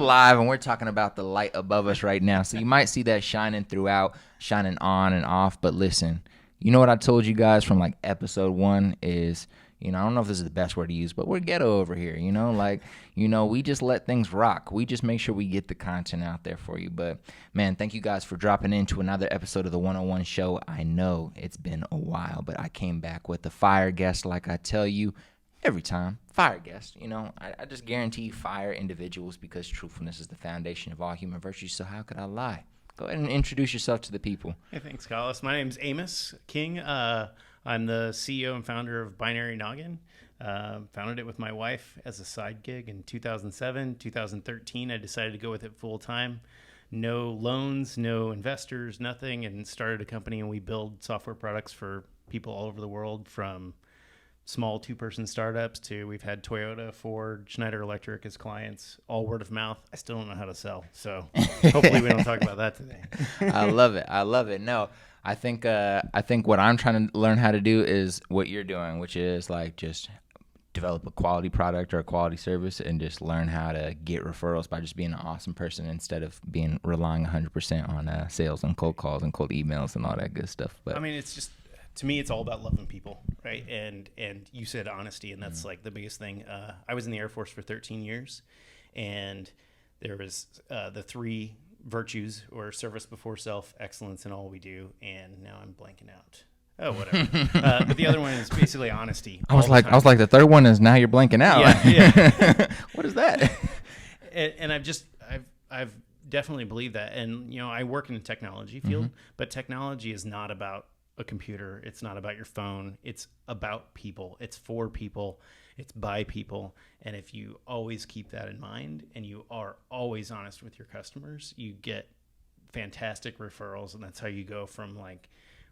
Live, and we're talking about the light above us right now. So you might see that shining throughout, shining on and off. But listen, you know what I told you guys from like episode one is, I don't know if this is the best word to use, but we're ghetto over here. We just let things rock. We just make sure we get the content out there for you. But man, thank you guys for dropping into another episode of the 101 Show. I know it's been a while, but I came back with the fire guest, like I tell you every time. Fire guest. I just guarantee fire individuals because truthfulness is the foundation of all human virtues. So how could I lie? Go ahead and introduce yourself to the people. Hey, thanks, Carlos. My name's Amos King. I'm the CEO and founder of Binary Noggin. Founded it with my wife as a side gig in 2007. 2013, I decided to go with it full time. No loans, no investors, nothing, and started a company, and we build software products for people all over the world, from small two-person startups to we've had Toyota, Ford, Schneider Electric as clients, all word of mouth. I still don't know how to sell, so hopefully we don't talk about that today. I love it. No, I think what I'm trying to learn how to do is what you're doing, which is like just develop a quality product or a quality service and just learn how to get referrals by just being an awesome person instead of relying 100% on sales and cold calls and cold emails and all that good stuff. But I mean, it's just, to me, it's all about loving people, right? And you said honesty, and that's like the biggest thing. I was in the Air Force for 13 years, and there was the three virtues, or service before self, excellence in all we do, and now I'm blanking out. Oh, whatever. But the other one is basically honesty. I was like, the third one is now you're blanking out. Yeah. What is that? And I've definitely believed that. And I work in the technology field, but technology is not about a computer. It's not about your phone. It's about people. It's for people. It's by people. And if you always keep that in mind and you are always honest with your customers, you get fantastic referrals. And that's how you go from like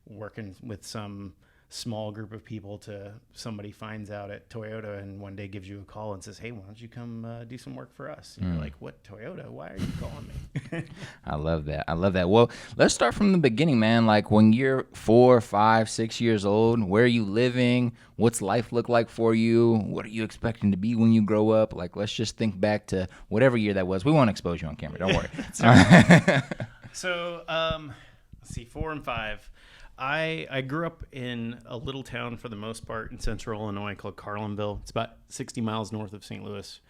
working with some small group of people to somebody finds out at Toyota and one day gives you a call and says, hey, why don't you come do some work for us? And you're like, what, Toyota? Why are you calling me? I love that. Well, let's start from the beginning, man. Like when you're 4, 5, 6 years old, where are you living? What's life look like for you? What are you expecting to be when you grow up? Like, let's just think back to whatever year that was. We won't expose you on camera. Don't worry. So, let's see, 4 and 5. I grew up in a little town, for the most part, in central Illinois called Carlinville. It's about 60 miles north of St. Louis.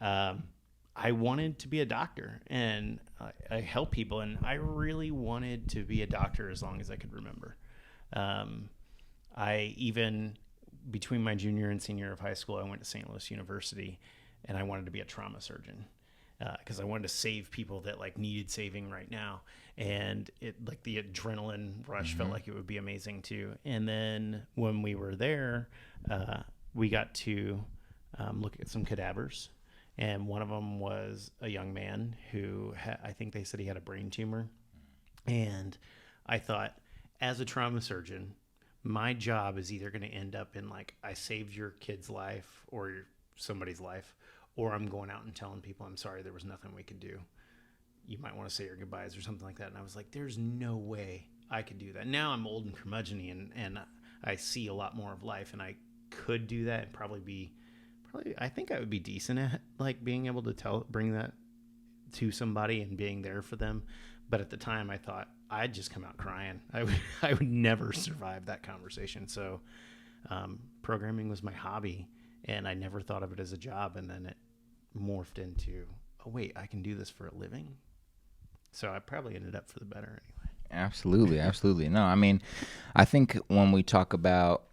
I wanted to be a doctor, and I help people, and I really wanted to be a doctor as long as I could remember. I even, between my junior and senior year of high school, I went to St. Louis University, and I wanted to be a trauma surgeon because I wanted to save people that like needed saving right now. And it, like, the adrenaline rush felt like it would be amazing too. And then when we were there, we got to look at some cadavers, and one of them was a young man who I think they said he had a brain tumor. And I thought, as a trauma surgeon, my job is either going to end up in like, I saved your kid's life or somebody's life, or I'm going out and telling people, I'm sorry, there was nothing we could do. You might want to say your goodbyes or something like that. And I was like, there's no way I could do that. Now I'm old and curmudgeon-y, and I see a lot more of life, and I could do that and probably I think I would be decent at like being able to bring that to somebody and being there for them. But at the time I thought I'd just come out crying. I would never survive that conversation. So programming was my hobby, and I never thought of it as a job. And then it morphed into, oh wait, I can do this for a living. So I probably ended up for the better anyway. Absolutely. No, I mean, I think when we talk about,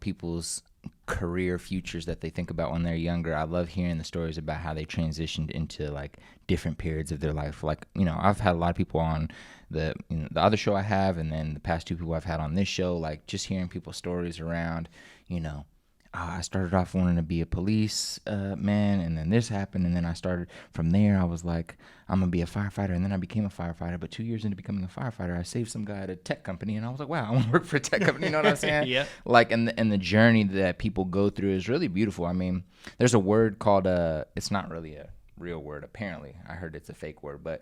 people's career futures that they think about when they're younger, I love hearing the stories about how they transitioned into like different periods of their life. Like, I've had a lot of people on the other show I have, and then the past 2 people I've had on this show, like just hearing people's stories around, I started off wanting to be a police man, and then this happened, and then I started from there. I was like, I'm gonna be a firefighter, and then I became a firefighter. But 2 years into becoming a firefighter, I saved some guy at a tech company, and I was like, wow, I want to work for a tech company. You know what I'm saying? Yeah. Like, and the journey that people go through is really beautiful. I mean, there's a word called it's not really a real word, apparently. I heard it's a fake word, but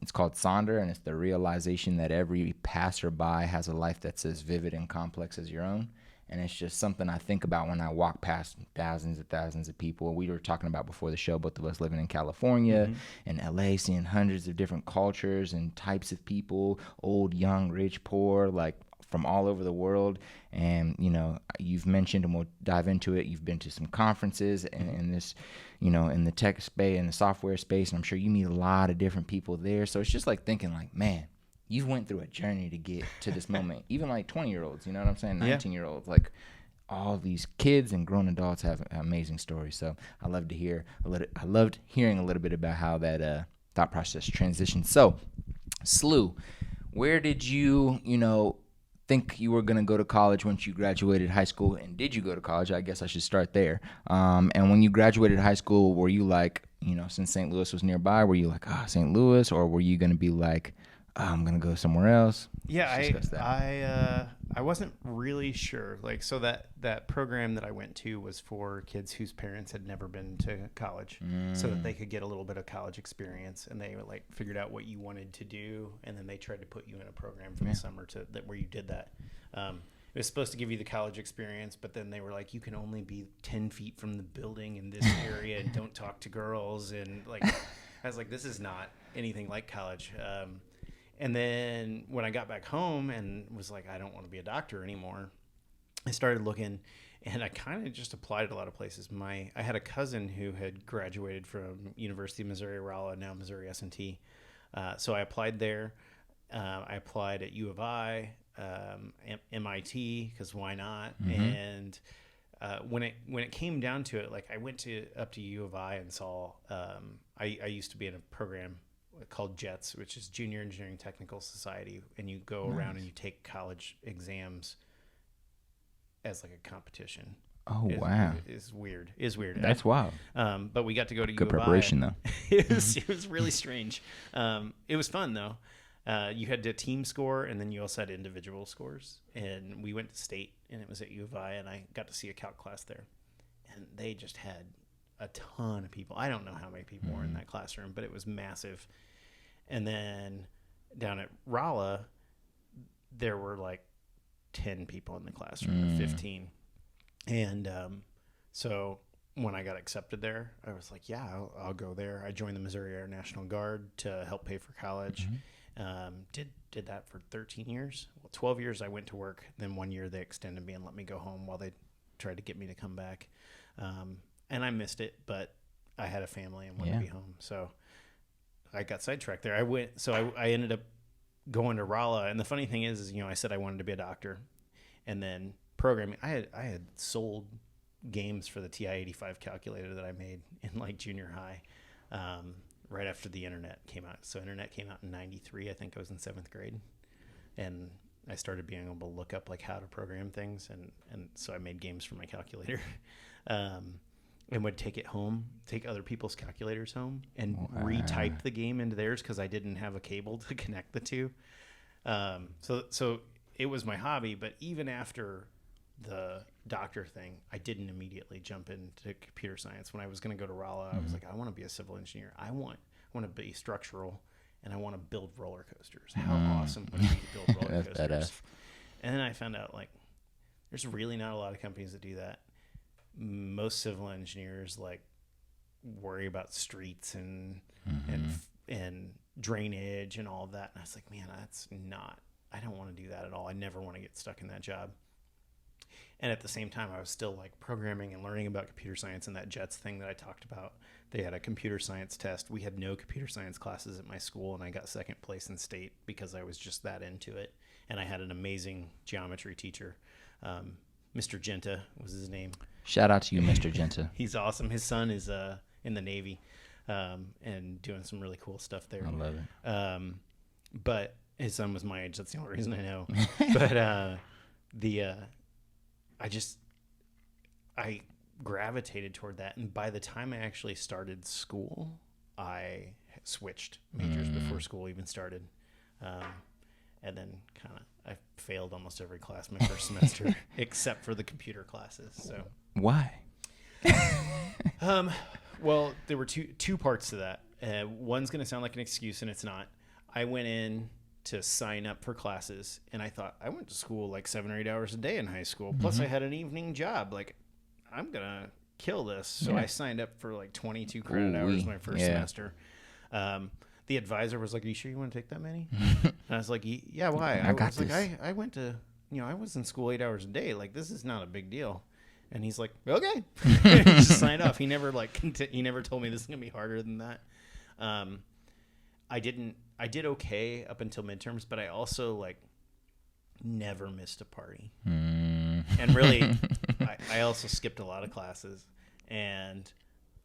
it's called Sonder, and it's the realization that every passerby has a life that's as vivid and complex as your own. And it's just something I think about when I walk past thousands and thousands of people. We were talking about before the show, both of us living in California and LA, seeing hundreds of different cultures and types of people, old, young, rich, poor, like from all over the world. And, you know, you've mentioned, and we'll dive into it, you've been to some conferences in this, you know, in the tech space and the software space. And I'm sure you meet a lot of different people there. So it's just like thinking like, man, you went through a journey to get to this moment. Even like 20-year-olds, you know what I'm saying? 19-year-olds, like all these kids and grown adults have amazing stories. So I love to hear I loved hearing a little bit about how that thought process transitioned. So, Slew, where did you, you know, think you were going to go to college once you graduated high school? And did you go to college? I guess I should start there. And when you graduated high school, were you like, you know, since St. Louis was nearby, were you like, St. Louis? Or were you going to be like, I'm going to go somewhere else? Yeah, I wasn't really sure. Like, so that program that I went to was for kids whose parents had never been to college, so that they could get a little bit of college experience, and they like figured out what you wanted to do, and then they tried to put you in a program for the summer where you did that. It was supposed to give you the college experience, but then they were like, you can only be 10 feet from the building in this area and don't talk to girls. And like, I was like, this is not anything like college. And then when I got back home and was like, I don't want to be a doctor anymore, I started looking, and I kind of just applied at a lot of places. I had a cousin who had graduated from University of Missouri-Rolla, now Missouri S&T. So I applied there. I applied at U of I, MIT, because why not? And when it came down to it, like I went up to U of I and saw, I used to be in a program called JETS, which is Junior Engineering Technical Society, and you go around and you take college exams as like a competition. Oh, wow. It's weird. It's weird. That's wild. But we got to go to Good U of I. preparation, though. It was really strange. It was fun, though. You had to team score, and then you also had individual scores. And we went to state, and it was at U of I, and I got to see a calc class there. And they just had a ton of people. I don't know how many people were in that classroom, but it was massive. And then down at Rolla, there were like 10 people in the classroom, or 15. And so when I got accepted there, I was like, yeah, I'll go there. I joined the Missouri Air National Guard to help pay for college. Did that for 13 years. Well, 12 years I went to work. Then 1 year they extended me and let me go home while they tried to get me to come back. And I missed it, but I had a family and wanted to be home. So I got sidetracked there. I ended up going to Rolla. And the funny thing is, you know, I said I wanted to be a doctor, and then programming. I had sold games for the TI-85 calculator that I made in like junior high, right after the internet came out. So internet came out in 93. I think I was in 7th grade. And I started being able to look up like how to program things. And so I made games for my calculator. And would take it home, take other people's calculators home, and retype the game into theirs because I didn't have a cable to connect the two. So it was my hobby, but even after the doctor thing, I didn't immediately jump into computer science. When I was going to go to Rolla, I was like, I want to be a civil engineer. I want to be structural, and I want to build roller coasters. How awesome would it be to build roller coasters? And then I found out, like, there's really not a lot of companies that do that. Most civil engineers like worry about streets and drainage and all of that. And I was like, man, I don't want to do that at all. I never want to get stuck in that job. And at the same time, I was still like programming and learning about computer science and that JETS thing that I talked about. They had a computer science test. We had no computer science classes at my school, and I got second place in state because I was just that into it. And I had an amazing geometry teacher. Mr. Genta was his name. Shout out to you, Mr. Genta. He's awesome. His son is in the Navy and doing some really cool stuff there. I love it. But his son was my age. That's the only reason I know. But I gravitated toward that. And by the time I actually started school, I switched majors before school even started. And then I failed almost every class my first semester except for the computer classes. So why? Well, there were two parts to that. One's going to sound like an excuse, and it's not. I went in to sign up for classes, and I thought, I went to school like 7 or 8 hours a day in high school. Plus I had an evening job. Like, I'm going to kill this. So I signed up for like 22 credit hours my first semester. The advisor was like, are you sure you want to take that many? And I was like, yeah, why? I got was this. like, I went to, I was in school 8 hours a day. Like, this is not a big deal. And he's like, okay. He just signed off. He never he never told me this is going to be harder than that. I did okay up until midterms, but I also like never missed a party. And really, I also skipped a lot of classes. And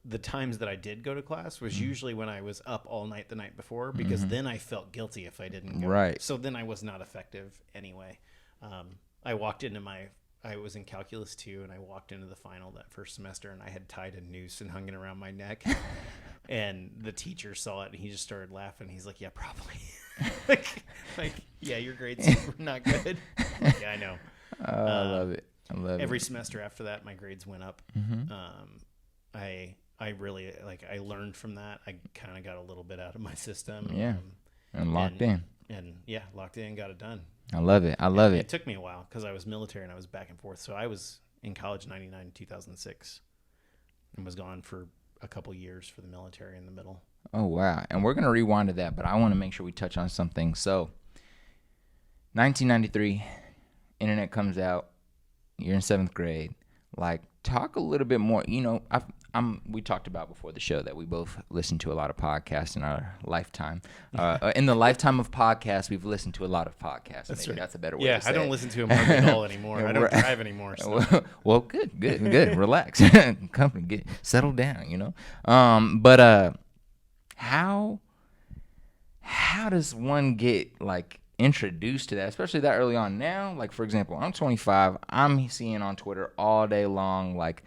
the times that I did go to class was usually when I was up all night the night before, because then I felt guilty if I didn't go. Right. So then I was not effective anyway. I was in calculus 2, and I walked into the final that first semester, and I had tied a noose and hung it around my neck. And the teacher saw it, and he just started laughing. He's like, yeah, probably. like, yeah, your grades were not good. Yeah, I know. I love it. I love every it. semester after that, my grades went up. I really, I learned from that. I kind of got a little bit out of my system. Yeah. And locked in. And yeah, locked in, got it done. I love it. I love it. It took me a while because I was military and I was back and forth. So I was in college 99, 2006, and was gone for a couple years for the military in the middle. Oh, wow. And we're going to rewind to that, but I want to make sure we touch on something. So 1993, internet comes out. You're in 7th grade. Like, talk a little bit more. We talked about before the show that we both listened to a lot of podcasts in our lifetime. In the lifetime of podcasts, we've listened to a lot of podcasts. That's Maybe right. That's a better way to say I don't it. listen to them hardly at all anymore. I don't drive anymore. So. Well, good. Relax. Company, settle down, But how does one get, like, introduced to that, especially that early on? Now, like, for example, I'm 25. I'm seeing on Twitter all day long, like,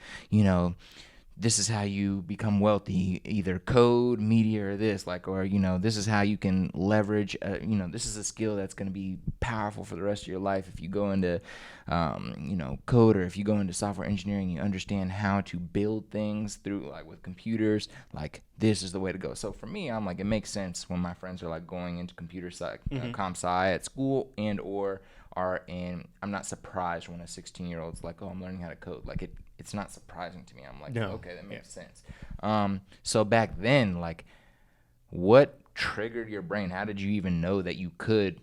this is how you become wealthy, either code, media, or this, like, or, this is how you can leverage, this is a skill that's going to be powerful for the rest of your life. If you go into, code, or if you go into software engineering, you understand how to build things through, like, with computers, like, this is the way to go. So for me, I'm like, it makes sense when my friends are like going into computer comp sci at school and or are in. I'm not surprised when a 16-year-old's like, oh, I'm learning how to code. Like, it's not surprising to me. I'm like, okay, that makes sense. So back then, like, what triggered your brain? How did you even know that you could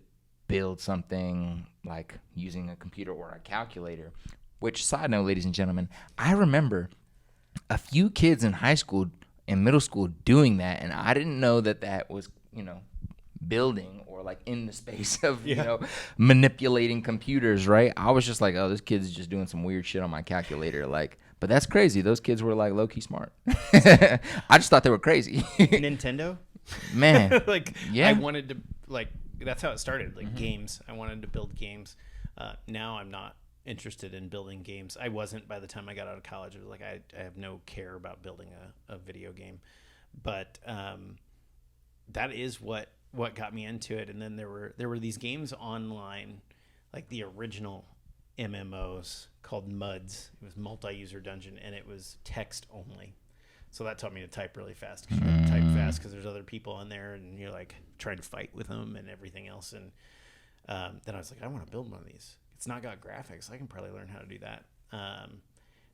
build something like using a computer or a calculator? Which, side note, ladies and gentlemen, I remember a few kids in high school and middle school doing that, and I didn't know that was, building or like in the space of, manipulating computers, right? I was just like, oh, this kid's just doing some weird shit on my calculator. Like, but that's crazy. Those kids were like low-key smart. I just thought they were crazy. Nintendo? Man. I wanted to, that's how it started, games. I wanted to build games. Now I'm not interested in building games. I wasn't by the time I got out of college. It was like, I have no care about building a video game. But that is what got me into it. And then there were these games online, like the original MMOs called MUDs. It was multi-user dungeon, and it was text only. So that taught me to type really fast, because you have to type fast because there's other people in there, and you're like trying to fight with them and everything else. And then I was like, I want to build one of these. It's not got graphics. I can probably learn how to do that.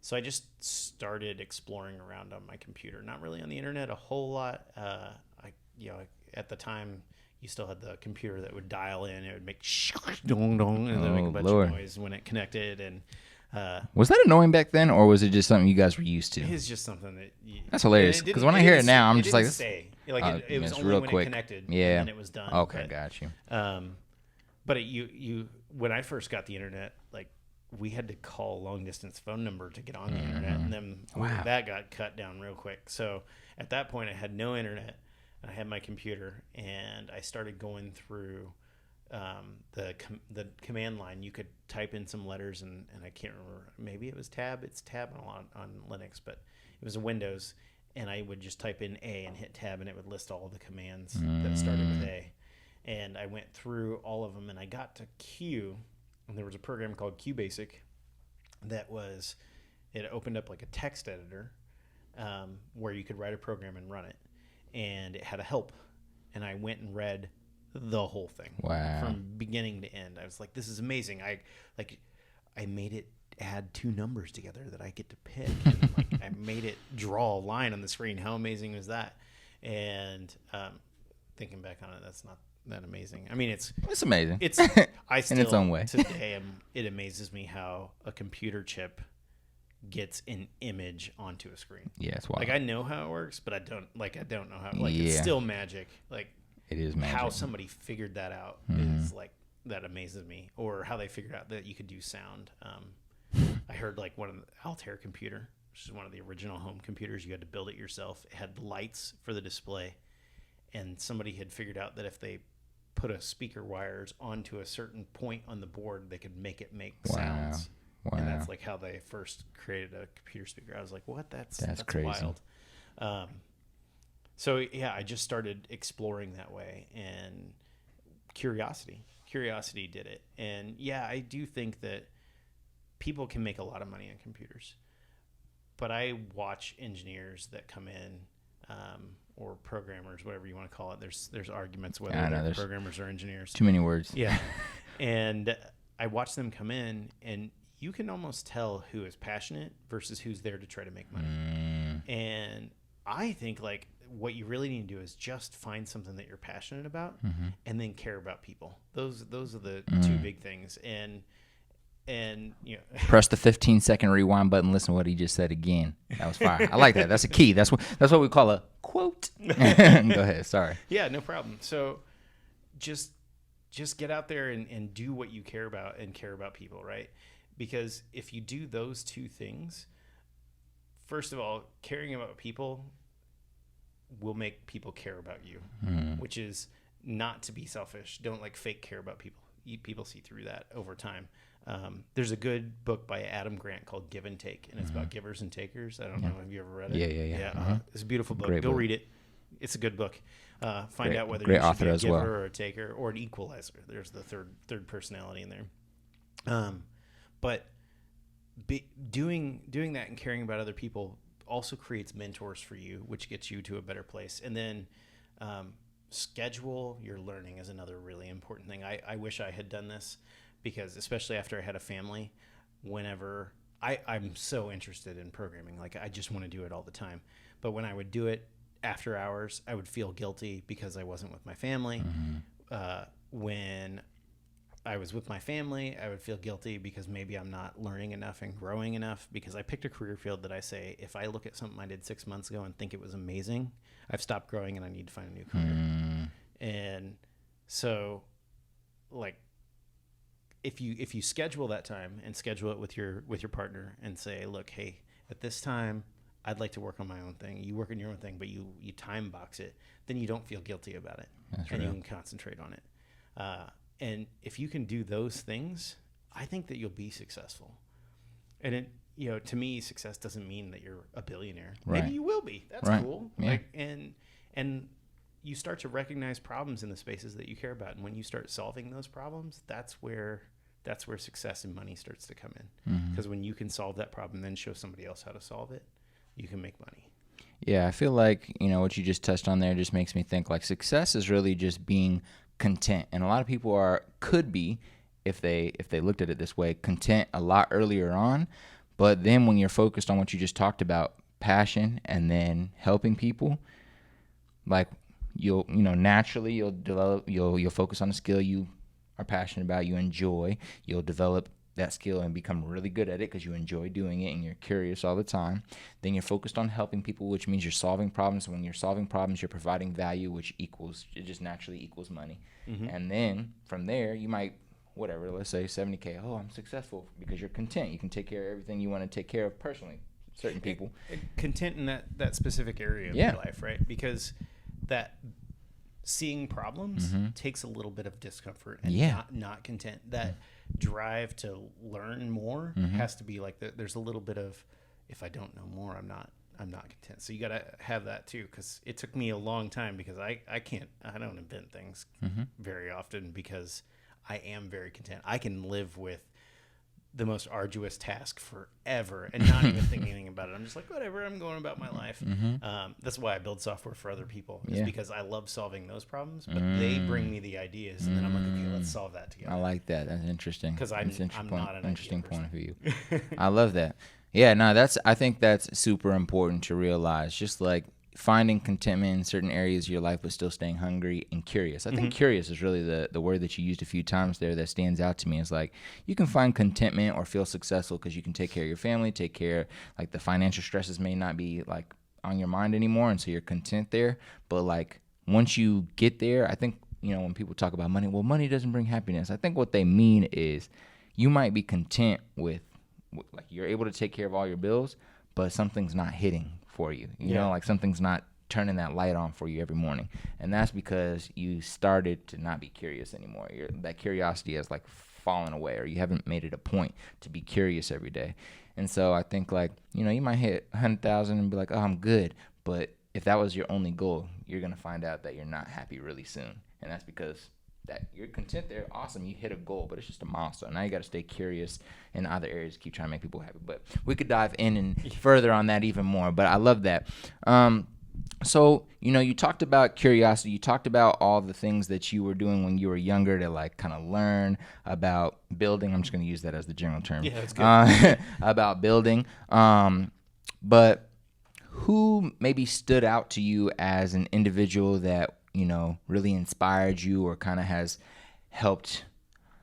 So I just started exploring around on my computer, not really on the internet a whole lot. At the time, you still had the computer that would dial in. It would make dong dong, and then make a bunch of noise when it connected. And was that annoying back then, or was it just something you guys were used to? It's just something that that's hilarious. Because when I hear it now, I'm just like, it was only when it connected, and then it was done. Okay, got you. But when I first got the internet, like, we had to call a long distance phone number to get on the internet, and then that got cut down real quick. So at that point, I had no internet. I had my computer, and I started going through the command line. You could type in some letters, and I can't remember. Maybe it was tab. It's tab on Linux, but it was a Windows, and I would just type in A and hit tab, and it would list all of the commands that started with A. And I went through all of them, and I got to Q, and there was a program called QBasic it opened up like a text editor where you could write a program and run it. And it had a help, and I went and read the whole thing. Wow. From beginning to end. I was like, this is amazing. I made it add two numbers together that I get to pick. And like, I made it draw a line on the screen. How amazing was that? And thinking back on it, that's not that amazing. I mean, it's amazing. It's I still, in its own way. Today, it amazes me how a computer chip gets an image onto a screen. Yeah, it's wild. Like, I know how it works, but I don't know how. Like, it's still magic. Like, it is magic. How somebody figured that out is like, that amazes me. Or how they figured out that you could do sound. I heard like one of the Altair computer, which is one of the original home computers. You had to build it yourself. It had lights for the display, and somebody had figured out that if they put a speaker wires onto a certain point on the board, they could make it make sounds. Wow. And that's like how they first created a computer speaker. I was like, what? That's crazy. Wild. So yeah, I just started exploring that way, and curiosity did it. And yeah, I do think that people can make a lot of money on computers, but I watch engineers that come in, or programmers, whatever you want to call it. There's arguments whether they're programmers or engineers. Too many words. Yeah. And I watch them come in, and you can almost tell who is passionate versus who's there to try to make money. And I think like what you really need to do is just find something that you're passionate about, and then care about people. Those are the two big things. And you know, press the 15-second rewind button. Listen to what he just said again. That was fire. I like that. That's a key. That's what we call a quote. Go ahead. Sorry. Yeah, no problem. So just get out there and do what you care about, and care about people, right? Because if you do those two things, first of all, caring about people will make people care about you, which is not to be selfish. Don't like fake care about people. People see through that over time. There's a good book by Adam Grant called Give and Take, and it's about givers and takers. I don't know. Have you ever read it? Yeah. It's a beautiful book. Great Go book. read it. It's a good book. Find out whether great you should author be a as giver well. or a taker or an equalizer. There's the third personality in there. But doing that and caring about other people also creates mentors for you, which gets you to a better place. And then schedule your learning is another really important thing. I wish I had done this, because especially after I had a family, whenever I'm so interested in programming, like I just want to do it all the time. But when I would do it after hours, I would feel guilty because I wasn't with my family. When I was with my family, I would feel guilty because maybe I'm not learning enough and growing enough, because I picked a career field that I say, if I look at something I did 6 months ago and think it was amazing, I've stopped growing and I need to find a new career. And so like, if you schedule that time and schedule it with your partner and say, look, hey, at this time, I'd like to work on my own thing. You work on your own thing, but you time box it. Then you don't feel guilty about it. That's and real. you can concentrate on it. And if you can do those things, I think that you'll be successful. And it, to me, success doesn't mean that you're a billionaire. Right. Maybe you will be. That's Right. cool. Yeah. Like, and you start to recognize problems in the spaces that you care about. And when you start solving those problems, that's where success and money starts to come in. Because when you can solve that problem, then show somebody else how to solve it, you can make money. Yeah, I feel like, what you just touched on there just makes me think like success is really just being content. And a lot of people could be, if they looked at it this way, content a lot earlier on. But then when you're focused on what you just talked about, passion and then helping people, like naturally you'll focus on a skill you are passionate about, you enjoy, you'll develop that skill and become really good at it because you enjoy doing it and you're curious all the time. Then you're focused on helping people, which means you're solving problems. And when you're solving problems, you're providing value, which it just naturally equals money. And then from there, you might, let's say 70K. Oh, I'm successful because you're content. You can take care of everything you want to take care of personally. Certain people. Content in that specific area of your life, right? Because that seeing problems takes a little bit of discomfort and not content. That drive to learn more has to be like there's a little bit of, if I don't know more, I'm not content. So you got to have that too, because it took me a long time, because I don't invent things very often, because I am very content. I can live with the most arduous task forever and not even thinking anything about it. I'm just like, whatever, I'm going about my life. That's why I build software for other people, is because I love solving those problems, but they bring me the ideas, and then I'm like, okay, let's solve that together. I like that. That's interesting. Because I'm not an interesting idea point of view. I love that. Yeah, no, I think that's super important to realize. Just like finding contentment in certain areas of your life, but still staying hungry and curious. I think curious is really the word that you used a few times there that stands out to me. It's like you can find contentment or feel successful because you can take care of your family, take care, like the financial stresses may not be like on your mind anymore, and so you're content there. But like once you get there, I think, when people talk about money, well, money doesn't bring happiness. I think what they mean is you might be content with like you're able to take care of all your bills, but something's not hitting for you. You know, like something's not turning that light on for you every morning. And that's because you started to not be curious anymore. That curiosity has like fallen away, or you haven't made it a point to be curious every day. And so I think like, you might hit 100,000 and be like, oh, I'm good. But if that was your only goal, you're going to find out that you're not happy really soon. And that's because that you're content there. Awesome. You hit a goal, but it's just a milestone. Now you got to stay curious in other areas to keep trying to make people happy. But we could dive in and further on that even more. But I love that. So, you talked about curiosity. You talked about all the things that you were doing when you were younger to like kind of learn about building. I'm just going to use that as the general term. Yeah, that's good. About building. But who maybe stood out to you as an individual that, really inspired you or kind of has helped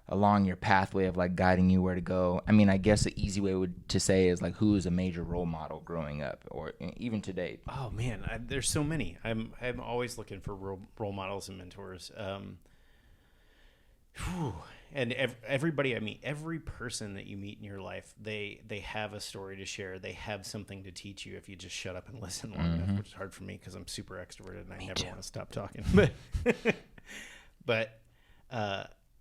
along your pathway of like guiding you where to go? I mean, I guess the easy way to say is like, who is a major role model growing up or even today? Oh man, there's so many. I'm always looking for role models and mentors. And everybody I meet, every person that you meet in your life, they have a story to share. They have something to teach you if you just shut up and listen long enough, which is hard for me because I'm super extroverted and I never want to stop talking. But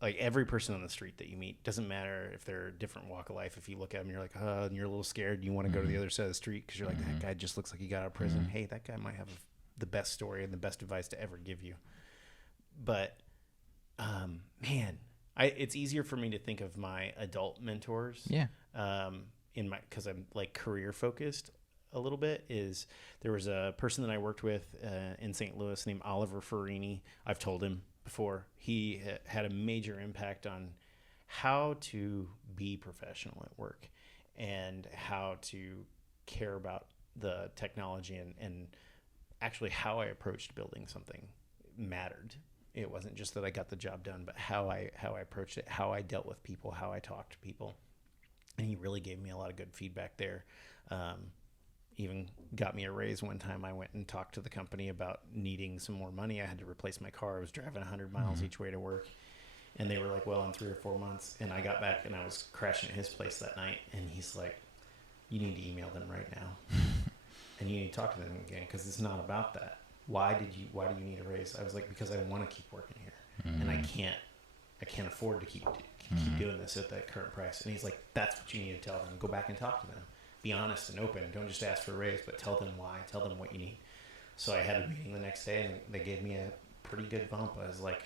like every person on the street that you meet, doesn't matter if they're a different walk of life. If you look at them, you're like, oh, and you're a little scared. You want to go to the other side of the street because you're like, that guy just looks like he got out of prison. Hey, that guy might have the best story and the best advice to ever give you. But man, it's easier for me to think of my adult mentors. Yeah. Because I'm like career focused a little bit. There was a person that I worked with in St. Louis named Oliver Farini. I've told him before. He had a major impact on how to be professional at work and how to care about the technology and actually how I approached building something mattered. It wasn't just that I got the job done, but how I approached it, how I dealt with people, how I talked to people. And he really gave me a lot of good feedback there. Even got me a raise one time. I went and talked to the company about needing some more money. I had to replace my car. I was driving 100 miles each way to work. And they were like, well, in 3 or 4 months. And I got back and I was crashing at his place that night. And he's like, you need to email them right now. And you need to talk to them again because it's not about that. Why do you need a raise? I was like, because I want to keep working here, and I can't afford to keep doing this at that current price. And he's like, that's what you need to tell them. Go back and talk to them. Be honest and open. Don't just ask for a raise, but tell them why. Tell them what you need. So I had a meeting the next day, and they gave me a pretty good bump. I was like,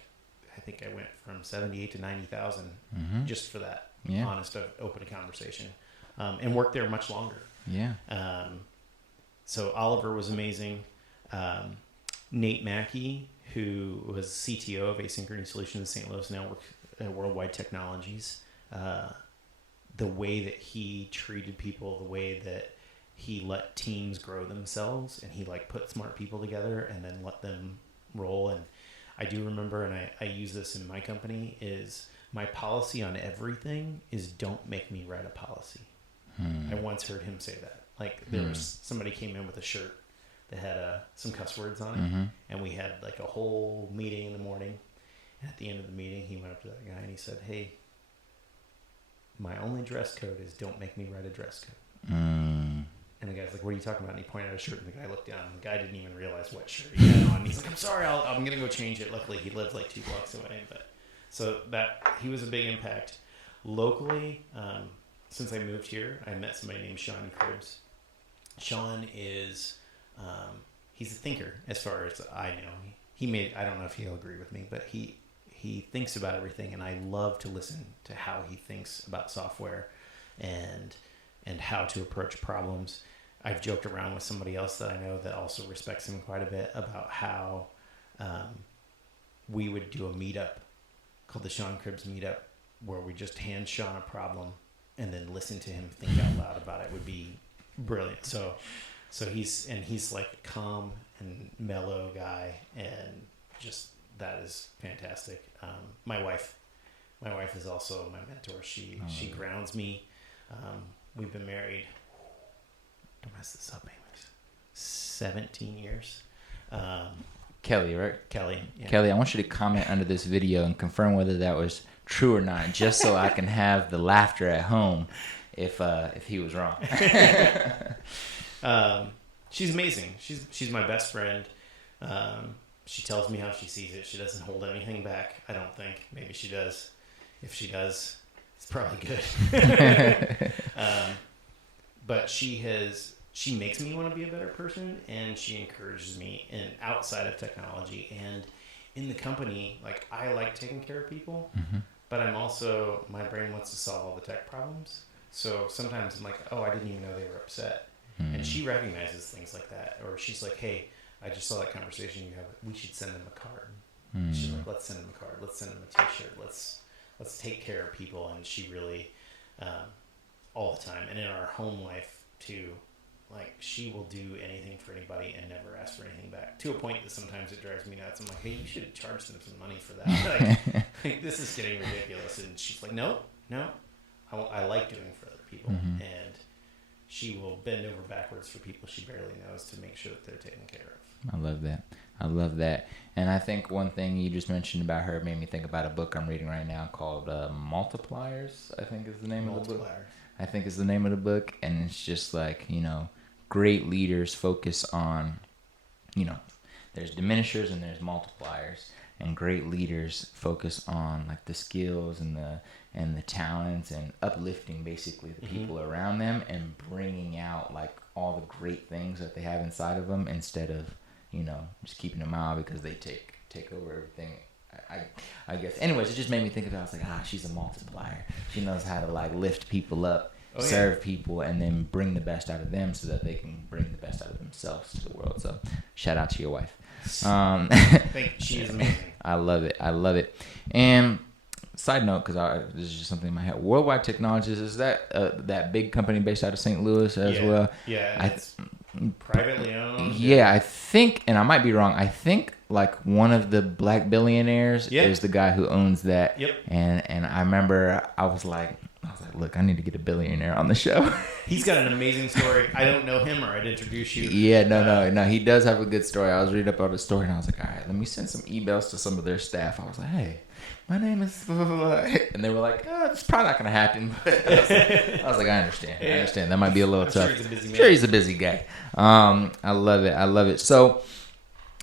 I think I went from 78 to 90,000 just for that honest, open conversation, and worked there much longer. Yeah. So Oliver was amazing. Nate Mackey, who was CTO of Asynchronous Solutions in St. Louis, now works at Worldwide Technologies. The way that he treated people, the way that he let teams grow themselves, and he like put smart people together and then let them roll. And I do remember, and I use this in my company, is my policy on everything is don't make me write a policy. I once heard him say that. Like there was somebody came in with a shirt that had some cuss words on it, and we had like a whole meeting in the morning. And at the end of the meeting, he went up to that guy and he said, "Hey, my only dress code is don't make me write a dress code." And the guy's like, "What are you talking about?" And he pointed at a shirt, and the guy looked down. And the guy didn't even realize what shirt he had on. He's like, "I'm sorry, I'm gonna go change it." Luckily, he lived like 2 blocks away, but so that he was a big impact locally. Since I moved here, I met somebody named Sean Cribbs. Sean is he's a thinker as far as I know. I don't know if he'll agree with me, but he thinks about everything, and I love to listen to how he thinks about software. and how to approach problems. I've joked around with somebody else that I know that also respects him quite a bit about how we would do a meetup called the Sean Cribbs meetup, where we just hand Sean a problem and then listen to him think out loud about it. Would be brilliant. So he's like a calm and mellow guy, and just that is fantastic. My wife is also my mentor. She grounds me. We've been married, don't mess this up, Amos, 17 years. Kelly, right? Kelly. Yeah. Kelly, I want you to comment under this video and confirm whether that was true or not, just so I can have the laughter at home if he was wrong. She's amazing. She's my best friend. She tells me how she sees it. She doesn't hold anything back, I don't think. Maybe she does. If she does, it's probably good. But she makes me want to be a better person, and she encourages me in outside of technology and in the company. Like, I like taking care of people, but I'm also, my brain wants to solve all the tech problems. So sometimes I'm like, oh, I didn't even know they were upset. And she recognizes things like that. Or she's like, hey, I just saw that conversation you have. We should send them a card. She's like, let's send them a card. Let's send them a t-shirt. Let's take care of people. And she really, all the time. And in our home life too, like, she will do anything for anybody and never ask for anything back, to a point that sometimes it drives me nuts. I'm like, hey, you should charge them some money for that. Like, this is getting ridiculous. And she's like, no, I like doing for other people. And she will bend over backwards for people she barely knows to make sure that they're taken care of. I love that. And I think one thing you just mentioned about her made me think about a book I'm reading right now called Multipliers, I think is the name of the book. I think is the name of the book. And it's just like, great leaders focus on, there's diminishers and there's multipliers. And great leaders focus on like the skills and the talents and uplifting basically the people around them and bringing out like all the great things that they have inside of them, instead of just keeping them out because they take over everything. I guess. Anyways, it just made me think about it. I was like, she's a multiplier. She knows how to like lift people up, serve people, and then bring the best out of them so that they can bring the best out of themselves to the world. So shout out to your wife. She is amazing. I love it. And side note, because this is just something in my head. Worldwide Technologies, is that big company based out of St. Louis as well? Yeah, it's privately owned. Yeah, I think, and I might be wrong, I think like one of the black billionaires is the guy who owns that. Yep. And I remember I was like, look, I need to get a billionaire on the show. He's got an amazing story. I don't know him, or I'd introduce you. Yeah, no. He does have a good story. I was reading about his story, and I was like, all right, let me send some emails to some of their staff. I was like, hey, my name is... And they were like, it's probably not going to happen. But I was like, I understand. That might be a little tough. Sure, he's a busy guy. I love it. So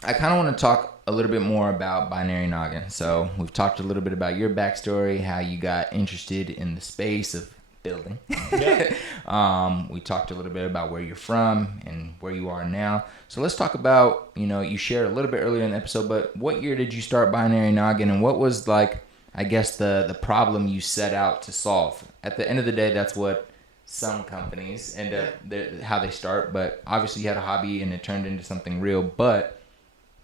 I kind of want to talk a little bit more about Binary Noggin. So we've talked a little bit about your backstory, how you got interested in the space of building. We talked a little bit about where you're from and where you are now. So let's talk about, you shared a little bit earlier in the episode, but what year did you start Binary Noggin, and what was like, I guess, the problem you set out to solve? At the end of the day, that's what some companies end up, how they start, but obviously you had a hobby and it turned into something real. But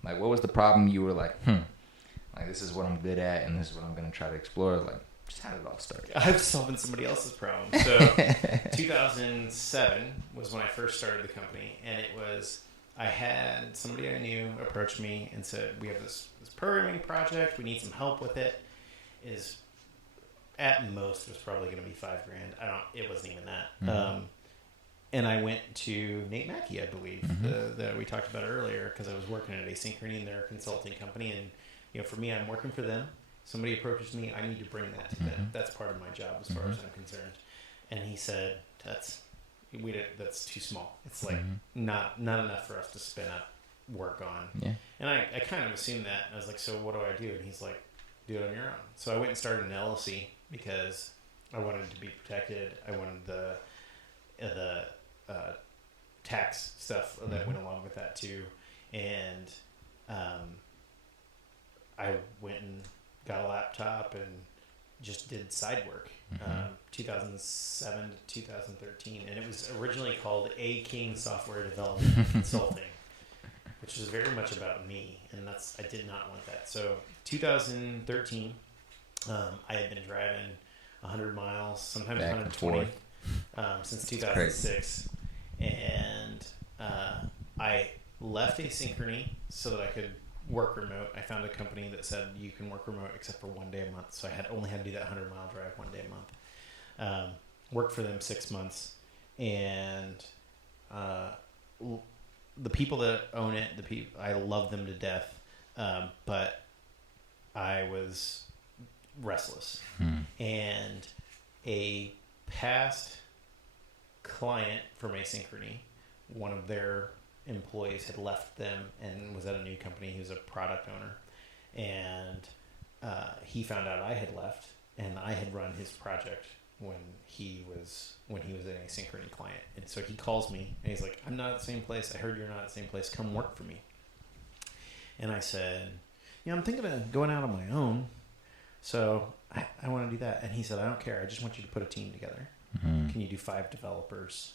like, what was the problem you were like, like, this is what I'm good at and this is what I'm going to try to explore? Like, just how did it all start? I was solving somebody else's problem. So 2007 was when I first started the company, and I had somebody I knew approach me and said, we have this programming project, we need some help with it. At most was probably going to be $5,000. It wasn't even that. And I went to Nate Mackey, I believe, that we talked about earlier, because I was working at Asynchrony, and they're a consulting company. And, for me, I'm working for them. Somebody approaches me, I need to bring that to them. That's part of my job as far as I'm concerned. And he said, that's too small. It's like not enough for us to spin up work on. Yeah. And I kind of assumed that. I was like, so what do I do? And he's like, do it on your own. So I went and started an LLC because I wanted to be protected. I wanted the tax stuff that went along with that too. And I went and got a laptop and just did side work, 2007 to 2013, and it was originally called A King Software Development Consulting, which was very much about me, and I did not want that. So 2013, I had been driving 100 miles, sometimes Back 120, since 2006, and I left Asynchrony so that I could work remote. I found a company that said you can work remote except for 1 day a month, so I only had to do that 100-mile drive 1 day a month. Worked for them 6 months, and the people that own it, I love them to death, but I was restless. And a past client from Asynchrony, one of their employees had left them and was at a new company. He was a product owner, and he found out I had left, and I had run his project when he was an Asynchrony client. And so he calls me and he's like, "I'm not at the same place. I heard you're not at the same place. Come work for me." And I said, "I'm thinking of going out on my own, so I want to do that." And he said, "I don't care. I just want you to put a team together. Can you do 5 developers?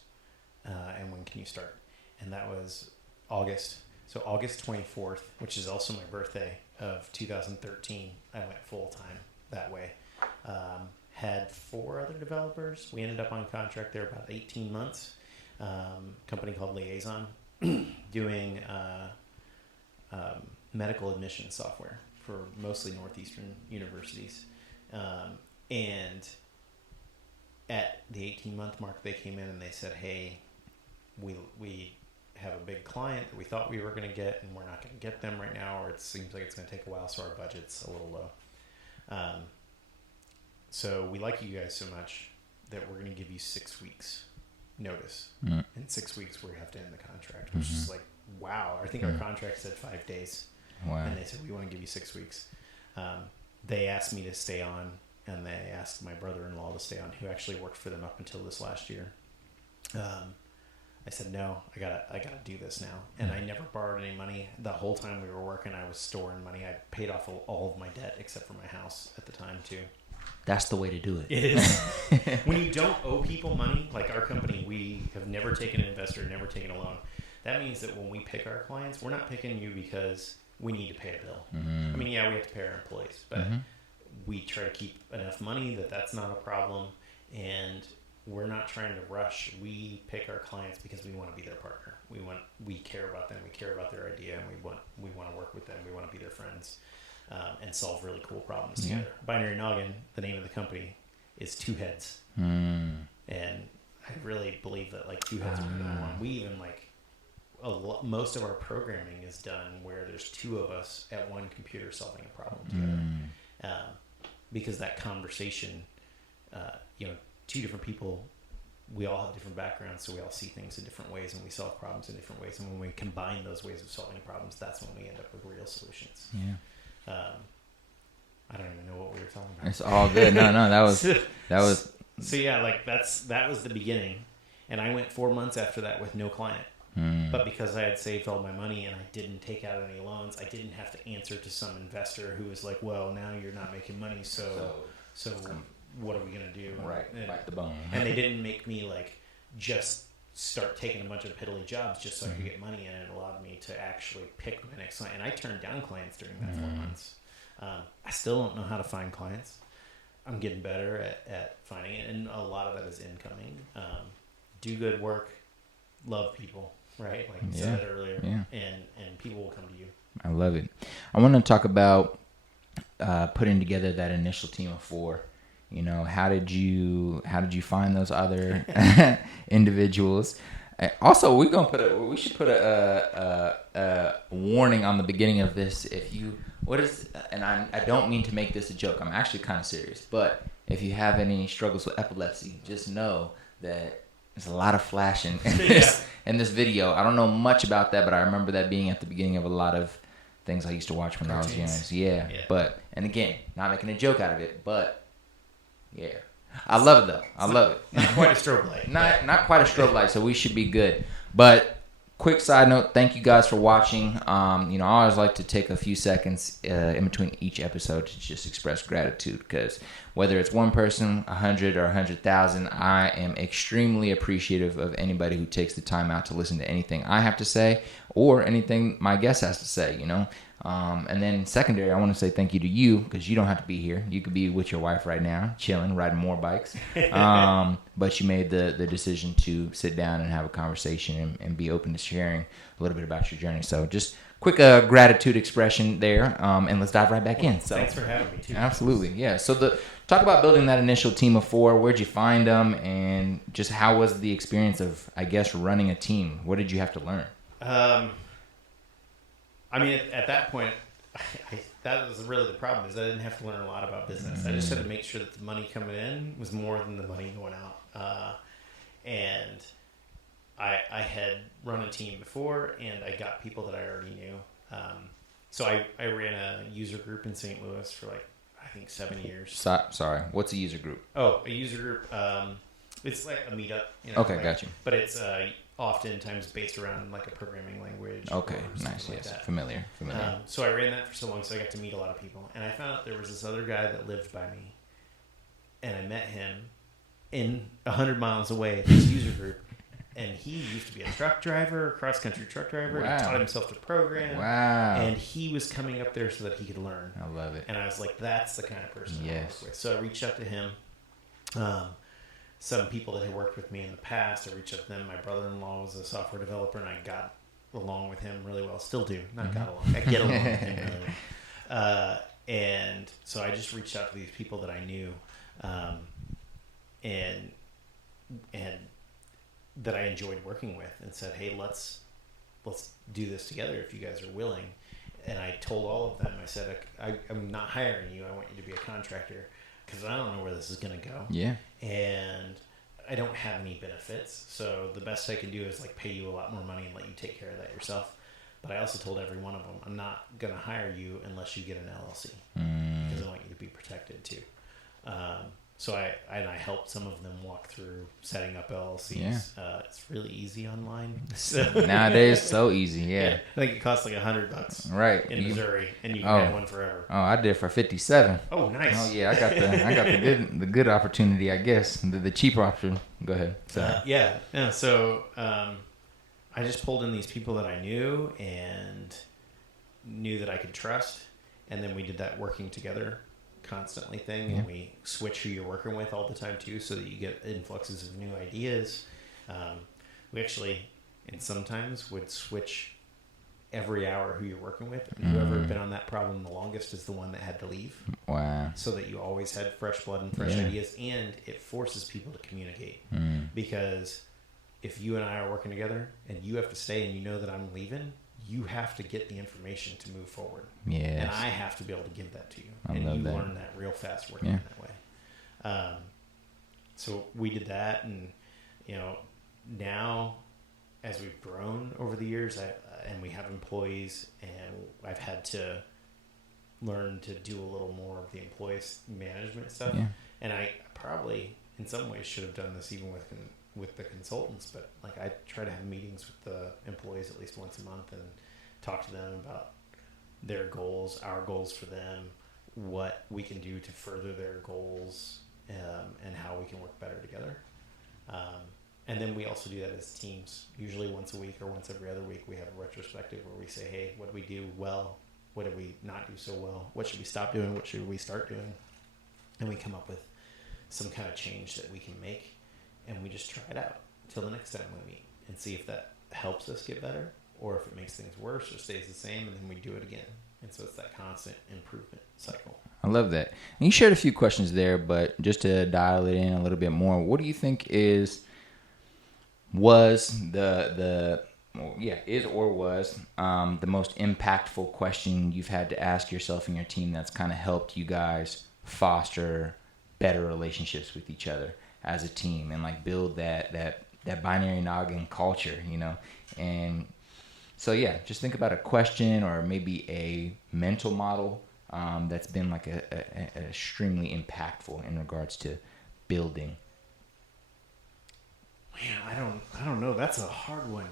And when can you start?" And that was August. So August 24th, which is also my birthday of 2013, I went full time that way. Had 4 other developers. We ended up on contract there about 18 months. Company called Liaison, doing medical admission software for mostly Northeastern universities. And at the 18-month mark, they came in and they said, "Hey, we have a big client that we thought we were going to get, and we're not going to get them right now, or it seems like it's going to take a while, so our budget's a little low. So we like you guys so much that we're going to give you 6 weeks notice. In 6 weeks, we have to end the contract," which is like, wow. I think our contract said 5 days. Wow. And they said, "We want to give you 6 weeks." They asked me to stay on, and they asked my brother-in-law to stay on, who actually worked for them up until this last year. I said, "No, I gotta do this now." And I never borrowed any money. The whole time we were working, I was storing money. I paid off all of my debt except for my house at the time too. That's the way to do it. It is. When you don't owe people money, like our company, we have never taken an investor, never taken a loan. That means that when we pick our clients, we're not picking you because we need to pay a bill. I mean, yeah, we have to pay our employees, but we try to keep enough money that's not a problem, and we're not trying to rush. We pick our clients because we want to be their partner. We care about them. We care about their idea, and we want to work with them. We want to be their friends, and solve really cool problems together. Binary Noggin, the name of the company, is 2 heads, and I really believe that like 2 heads are better than one. We even most of our programming is done where there's 2 of us at one computer solving a problem together, because that conversation, 2 different people, we all have different backgrounds, so we all see things in different ways, and we solve problems in different ways. And when we combine those ways of solving problems, that's when we end up with real solutions. I don't even know what we were talking about. It's all good. No, that was. So yeah, like that was the beginning, and I went 4 months after that with no client. But because I had saved all my money and I didn't take out any loans, I didn't have to answer to some investor who was like, "Well, now you're not making money, so what are we going to do?" Right, bite the bone. And they didn't make me like just start taking a bunch of piddly jobs just so I could get money, and it allowed me to actually pick my next client. And I turned down clients during that 4 months. I still don't know how to find clients. I'm getting better at finding it, and a lot of that is incoming. Do good work, love people, right? Like you said that earlier, and people will come to you. I love it. I want to talk about putting together that initial team of 4. How did you find those other individuals? Also, we should put a warning on the beginning of this. And I don't mean to make this a joke. I'm actually kind of serious. But if you have any struggles with epilepsy, just know that there's a lot of flashing in this video. I don't know much about that, but I remember that being at the beginning of a lot of things I used to watch when I was young. Yeah. But, and again, not making a joke out of it, but yeah. I love it though. I love it. Not quite a strobe light. Not quite a strobe light, so we should be good. But quick side note, thank you guys for watching. I always like to take a few seconds in between each episode to just express gratitude, because whether it's one person, 100 or 100,000, I am extremely appreciative of anybody who takes the time out to listen to anything I have to say or anything my guest has to say, and then secondary, I want to say thank you to you, because you don't have to be here. You could be with your wife right now, chilling, riding more bikes. But you made the decision to sit down and have a conversation and be open to sharing a little bit about your journey. So just quick gratitude expression there, and let's dive right back in. So thanks for having me too. Absolutely, yeah. So talk about building that initial team of 4. Where'd you find them, and just how was the experience of, I guess, running a team? What did you have to learn? At that point, that was really the problem, is I didn't have to learn a lot about business. I just had to make sure that the money coming in was more than the money going out. And I had run a team before, and I got people that I already knew. So I ran a user group in St. Louis for I think 7 years. Sorry, what's a user group? Oh, a user group. It's like a meetup. Okay, got you. But it's oftentimes based around a programming language. Okay, nice. Yes, that. Familiar. So I ran that for so long, so I got to meet a lot of people. And I found out there was this other guy that lived by me. And I met him 100 miles away at this user group. And he used to be a truck driver, cross-country truck driver. Wow. He taught himself to program. Wow. And he was coming up there so that he could learn. I love it. And I was like, that's the kind of person I work with. So I reached out to him. Some people that had worked with me in the past, I reached out to them. My brother-in-law was a software developer, and I got along with him really well. Still do. Not got along. I get along with him really well. And so I just reached out to these people that I knew, and that I enjoyed working with, and said, hey, let's do this together if you guys are willing. And I told all of them, I said, I'm not hiring you. I want you to be a contractor, because I don't know where this is going to go. Yeah. And I don't have any benefits. So the best I can do is pay you a lot more money and let you take care of that yourself. But I also told every one of them, I'm not going to hire you unless you get an LLC, because I want you to be protected too. So I helped some of them walk through setting up LLCs. Yeah. It's really easy online. Nowadays, so easy. Yeah. I think it costs $100 right in Missouri, and you can get one forever. Oh, I did it for $57. Oh, nice. Oh yeah, I got the good opportunity, I guess. The cheaper option. Go ahead. Yeah. So I just pulled in these people that I knew and knew that I could trust, and then we did that working together constantly thing, and we switch who you're working with all the time too, so that you get influxes of new ideas. We actually, and sometimes would switch every hour who you're working with, and whoever had been on that problem the longest is the one that had to leave. Wow. So that you always had fresh blood and fresh ideas, and it forces people to communicate. Because if you and I are working together and you have to stay and you know that I'm leaving, you have to get the information to move forward. Yes. And I have to be able to give that to you. I and love you that. learn that real fast working that way. So we did that, and now as we've grown over the years, and we have employees, and I've had to learn to do a little more of the employees management stuff. Yeah. And I probably in some ways should have done this even with the consultants, but I try to have meetings with the employees at least once a month and talk to them about their goals, our goals for them, what we can do to further their goals, and how we can work better together. And then we also do that as teams. Usually once a week or once every other week, we have a retrospective where we say, hey, what did we do well? What did we not do so well? What should we stop doing? What should we start doing? And we come up with some kind of change that we can make, and we just try it out till the next time we meet and see if that helps us get better, or if it makes things worse or stays the same, and then we do it again. And so it's that constant improvement cycle. I love that. And you shared a few questions there, but just to dial it in a little bit more, what do you think was the most impactful question you've had to ask yourself and your team that's kind of helped you guys foster better relationships with each other as a team, and build that binary noggin culture, And so just think about a question or maybe a mental model that's been extremely impactful in regards to building. Man, I don't know. That's a hard one.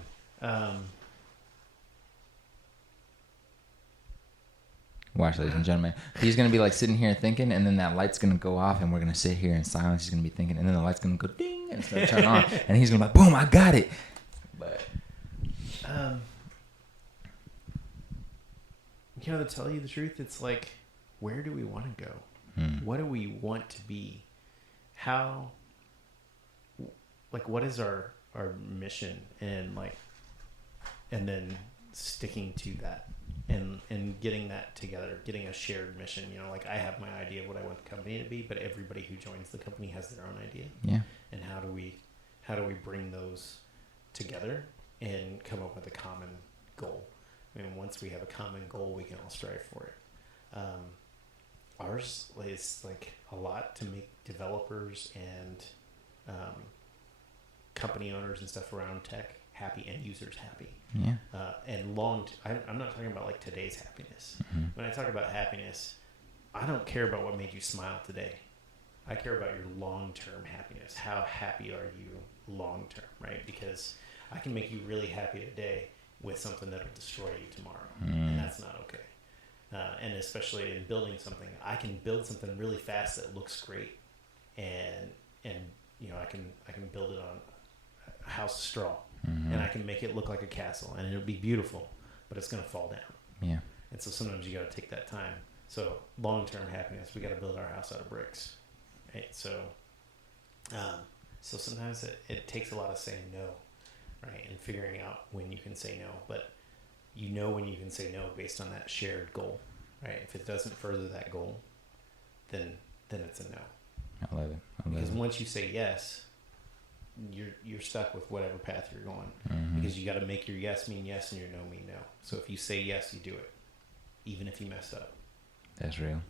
Watch, ladies and gentlemen. He's going to be like sitting here thinking, and then that light's going to go off, and we're going to sit here in silence. He's going to be thinking, and then the light's going to go ding, and it's going to turn on. And he's going to be like, boom, I got it. But, to tell you the truth, it's like, where do we want to go? What do we want to be? How, like, what is our mission? And like, and then sticking to that. And getting that together, getting a shared mission. Like I have my idea of what I want the company to be, but everybody who joins the company has their own idea. Yeah. And how do we bring those together and come up with a common goal? I mean, once we have a common goal, we can all strive for it. Ours is like a lot to make developers and company owners and stuff around tech happy and users happy. Yeah. And I'm not talking about like today's happiness. When I talk about happiness, I don't care about what made you smile today. I care about your long-term happiness. How happy are you long-term, right? Because I can make you really happy today with something that'll destroy you tomorrow. And that's not okay. And especially in building something, I can build something really fast that looks great. And I can build it on a house of straw. And I can make it look like a castle, and it'll be beautiful, but it's going to fall down. Yeah. And so sometimes you got to take that time. So long-term happiness, we got to build our house out of bricks, right? So sometimes it takes a lot of saying no, right? And figuring out when you can say no, but when you can say no based on that shared goal, right? If it doesn't further that goal, then it's a no. I love it. Because once you say yes, you're stuck with whatever path you're going, because you got to make your yes mean yes and your no mean no. So if you say yes, you do it, even if you messed up. That's real.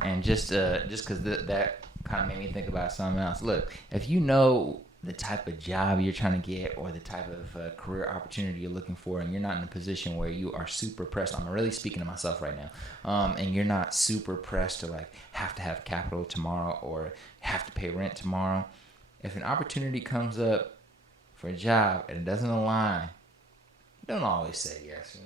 And just because that kind of made me think about something else. Look, if you know the type of job you're trying to get or the type of career opportunity you're looking for, and you're not in a position where you are super pressed, I'm really speaking to myself right now, and you're not super pressed to like have to have capital tomorrow or have to pay rent tomorrow. If an opportunity comes up for a job and it doesn't align, don't always say yes.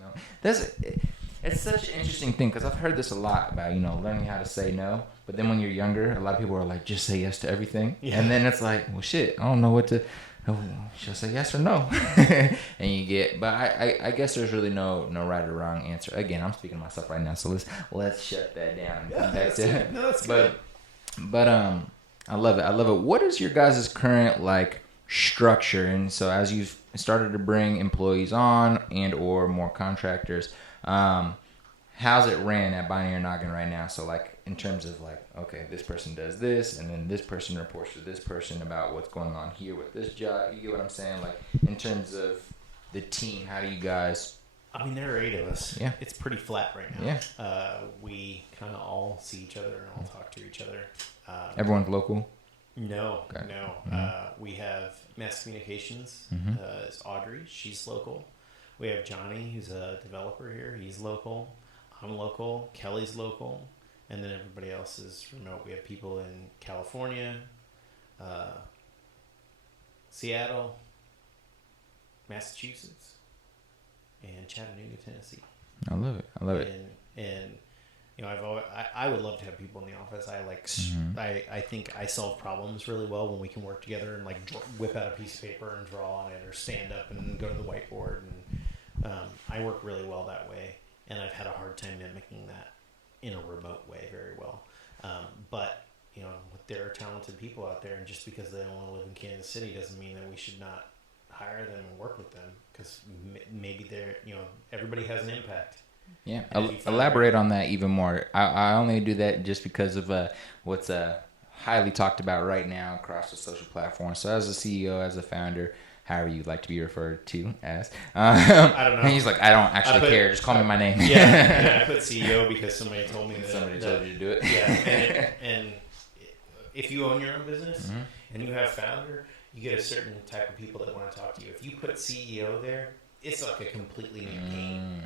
It's such an interesting thing, because I've heard this a lot about learning how to say no. But then when you're younger, a lot of people are like, just say yes to everything. Yeah. And then it's like, well, shit, I don't know what to. Should I say yes or no? And you get, but I guess there's really no right or wrong answer. Again, I'm speaking to myself right now, so let's shut that down and come back to it. No, that's good. But I love it. What is your guys' current like structure? And so as you've started to bring employees on and or more contractors, how's it ran at Binary Noggin right now? So like in terms of like, okay, this person does this, and then this person reports to this person about what's going on here with this job. You get what I'm saying? Like in terms of the team, how do you guys? I mean, there are 8 of us. Yeah. It's pretty flat right now. Yeah. We kind of all see each other and all talk to each other. Everyone's local? No, okay. No. We have mass communications. Is Audrey. She's local. We have Johnny, who's a developer here. He's local. I'm local. Kelly's local. And then everybody else is remote. We have people in California, Seattle, Massachusetts, and Chattanooga, Tennessee. I love it. And I would love to have people in the office. I think I solve problems really well when we can work together and like whip out a piece of paper and draw on it, or stand up and go to the whiteboard. And I work really well that way, and I've had a hard time mimicking that in a remote way very well. But there are talented people out there, and just because they don't want to live in Kansas City doesn't mean that we should not hire them and work with them, because maybe they're everybody has an impact. Yeah, elaborate on that even more. I only do that just because of what's highly talked about right now across the social platforms. So as a CEO, as a founder, however you'd like to be referred to as. I don't know. And he's like, I don't actually care. Just call me my name. Yeah, I put CEO because somebody told me that. Somebody told you to do it. Yeah, and if you own your own business and you have founder, you get a certain type of people that want to talk to you. If you put CEO there, it's like a completely new game.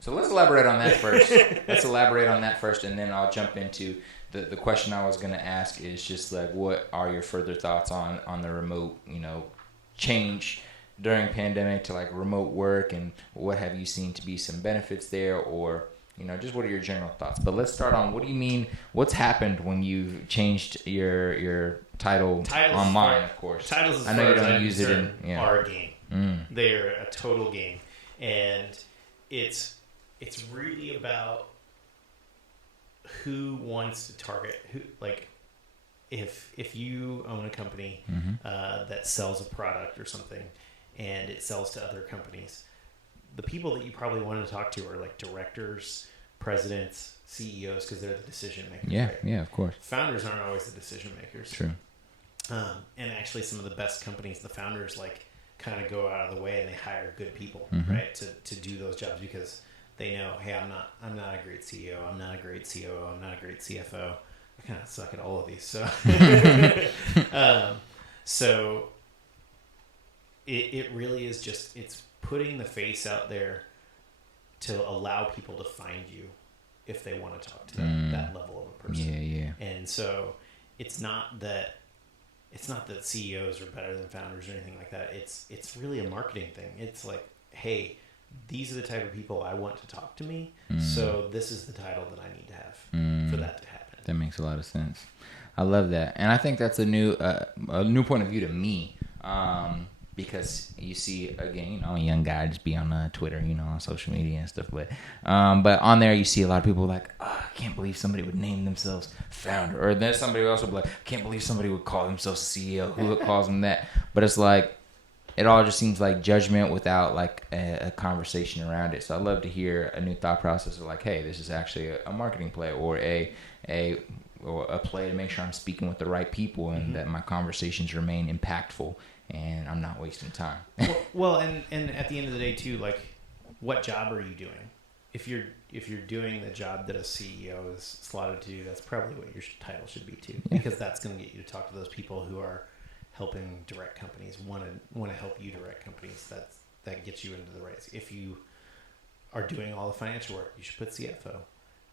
So let's elaborate on that first. And then I'll jump into the question I was going to ask is just like, what are your further thoughts on the remote, change during pandemic to like remote work, and what have you seen to be some benefits there, or just what are your general thoughts? But let's start on, what do you mean, what's happened when you've changed your title on mine, of course. Titles, I know you don't use it in, are a game. They're a total game. And it's really about who wants to target who. Like, if you own a company that sells a product or something, and it sells to other companies, the people that you probably want to talk to are like directors, presidents, CEOs, because they're the decision makers. Yeah, right? yeah, of course. Founders aren't always the decision makers. True. And actually, some of the best companies, the founders like kind of go out of the way and they hire good people, right, to do those jobs, because they know, hey, I'm not a great CEO, I'm not a great COO, I'm not a great CFO. I kind of suck at all of these, so so it really is just, it's putting the face out there to allow people to find you if they want to talk to that level of a person. Yeah. And so it's not that CEOs are better than founders or anything like that. It's really a marketing thing. It's like, hey, these are the type of people I want to talk to me. So this is the title that I need to have for that to happen. That makes a lot of sense. I love that, and I think that's a new point of view to me. Because you see, again, a young guy just be on Twitter, on social media and stuff. But on there, you see a lot of people like, oh, I can't believe somebody would name themselves founder. Or then somebody else will be like, I can't believe somebody would call themselves CEO. Who calls them that? But it's like, it all just seems like judgment without like a conversation around it. So I love to hear a new thought process of like, hey, this is actually a marketing play, or a play to make sure I'm speaking with the right people and that my conversations remain impactful and I'm not wasting time. Well, and at the end of the day too, like, what job are you doing? If you're doing the job that a CEO is slotted to do, that's probably what your title should be too, because that's going to get you to talk to those people who are helping direct companies, want to help you direct companies. That gets you into the right. If you are doing all the financial work, you should put CFO,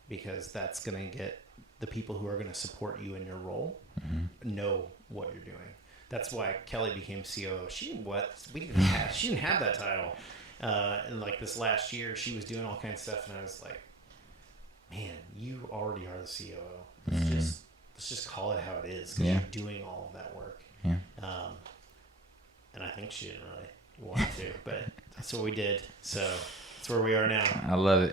because that's going to get the people who are going to support you in your role know what you're doing. That's why Kelly became COO. She didn't have that title. And like this last year, she was doing all kinds of stuff, and I was like, man, you already are the COO. Let's just call it how it is, because you're doing all of that work. Yeah. And I think she didn't really want to, but that's what we did. So that's where we are now. I love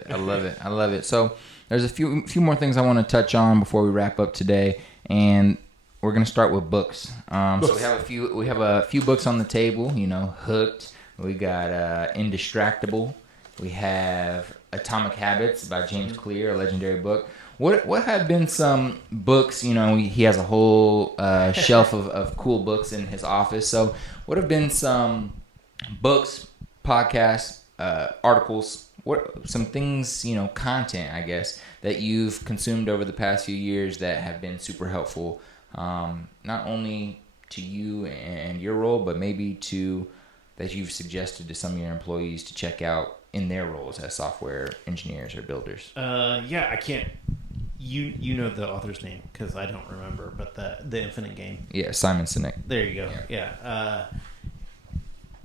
it. So there's a few more things I want to touch on before we wrap up today, and we're gonna start with books. So we have a few books on the table. Hooked. We got Indistractable. We have Atomic Habits by James Clear, a legendary book. What have been some books? He has a whole shelf of cool books in his office. So what have been some books, podcasts, articles, some things, content, I guess, that you've consumed over the past few years that have been super helpful, not only to you and your role, but maybe that you've suggested to some of your employees to check out in their roles as software engineers or builders? Yeah, I can't. You know the author's name, because I don't remember, but the Infinite Game. Yeah, Simon Sinek. There you go. Yeah.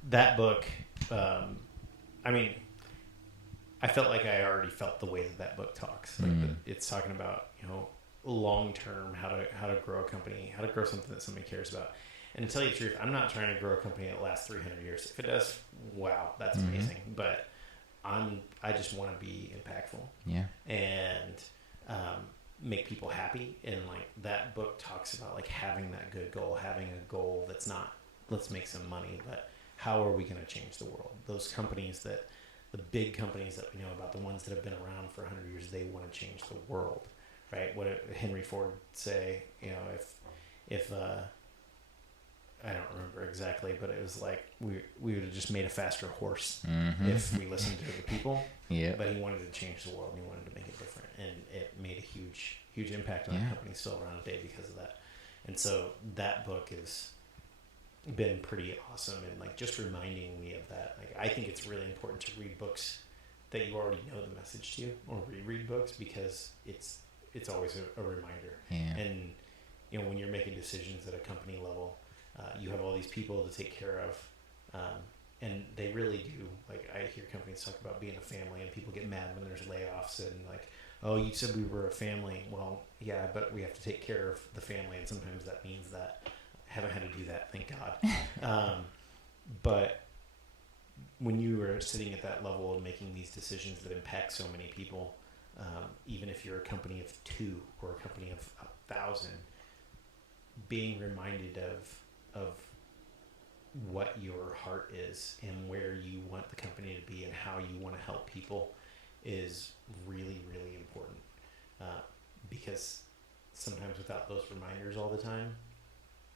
That book. I mean, I felt like I already felt the way that book talks. Like it's talking about long term, how to grow a company, how to grow something that somebody cares about. And to tell you the truth, I'm not trying to grow a company that lasts 300 years. If it does, wow, that's amazing. But I just want to be impactful. Yeah. And make people happy. And like that book talks about like having that good goal, having a goal that's not let's make some money, but how are we going to change the world? Those companies the big companies that we know about, the ones that have been around for 100 years, they want to change the world, right? What did Henry Ford say? If I don't remember exactly, but it was like we would have just made a faster horse if we listened to the people. Yeah. But he wanted to change the world, and he wanted to make it different, and it made a huge impact on the company, still around today because of that. And so that book has been pretty awesome, and like just reminding me of that. Like I think it's really important to read books that you already know the message to, or reread books, because it's always a reminder. Yeah. And when you're making decisions at a company level, you have all these people to take care of, and they really do. Like, I hear companies talk about being a family, and people get mad when there's layoffs and like, oh, you said we were a family. Well, yeah, but we have to take care of the family, and sometimes that means that. I haven't had to do that, thank God. But when you are sitting at that level and making these decisions that impact so many people, even if you're a company of 2 or a company of 1,000, being reminded of what your heart is and where you want the company to be and how you want to help people is really, really important. Because sometimes without those reminders all the time,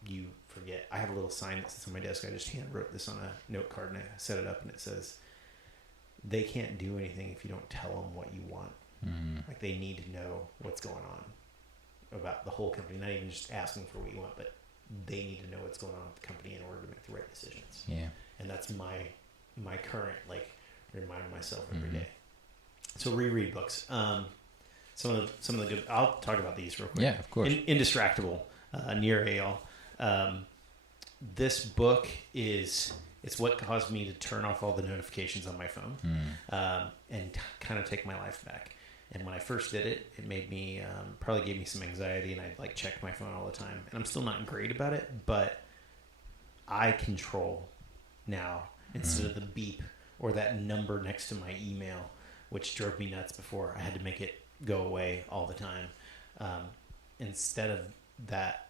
you forget. I have a little sign that sits on my desk. I just hand wrote this on a note card and I set it up, and it says, they can't do anything if you don't tell them what you want. Like, they need to know what's going on about the whole company, not even just asking for what you want, but they need to know what's going on with the company in order to make the right decisions. Yeah. And that's my current, like, remind myself every day. So reread books. Some of the good, I'll talk about these real quick. Yeah, of course. Indistractable, Nir Eyal. This book it's what caused me to turn off all the notifications on my phone, and kind of take my life back. And when I first did it, it made me, probably gave me some anxiety, and I'd like check my phone all the time. And I'm still not great about it, but I control now instead of the beep or that number next to my email, which drove me nuts before. I had to make it go away all the time. Instead of that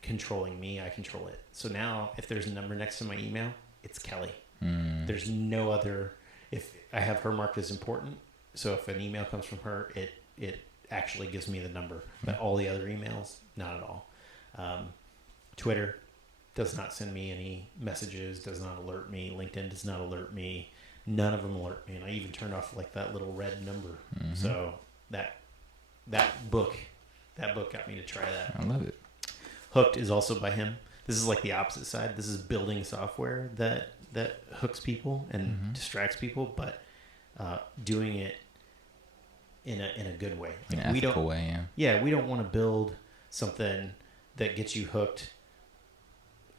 controlling me, I control it. So now if there's a number next to my email, it's Kelly. There's no other. If I have her marked as important, so if an email comes from her, it actually gives me the number. But all the other emails, not at all. Twitter does not send me any messages, does not alert me. LinkedIn does not alert me. None of them alert me. And I even turned off like that little red number. So that book got me to try that. I love it. Hooked is also by him. This is like the opposite side. This is building software that hooks people and distracts people, but doing it in a good way. Like, in an ethical way, yeah. Yeah, we don't want to build something that gets you hooked.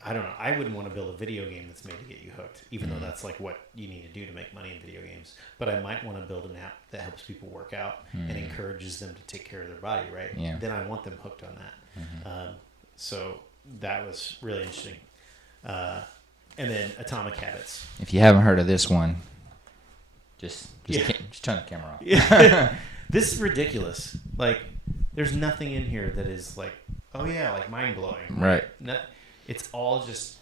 I don't know. I wouldn't want to build a video game that's made to get you hooked, even though that's like what you need to do to make money in video games. But I might want to build an app that helps people work out and encourages them to take care of their body, right? Yeah. Then I want them hooked on that. So that was really interesting. And then Atomic Habits. If you haven't heard of this one, just turn the camera off. This is ridiculous. Like, there's nothing in here that is like, oh yeah, like mind blowing. Right. It's all just,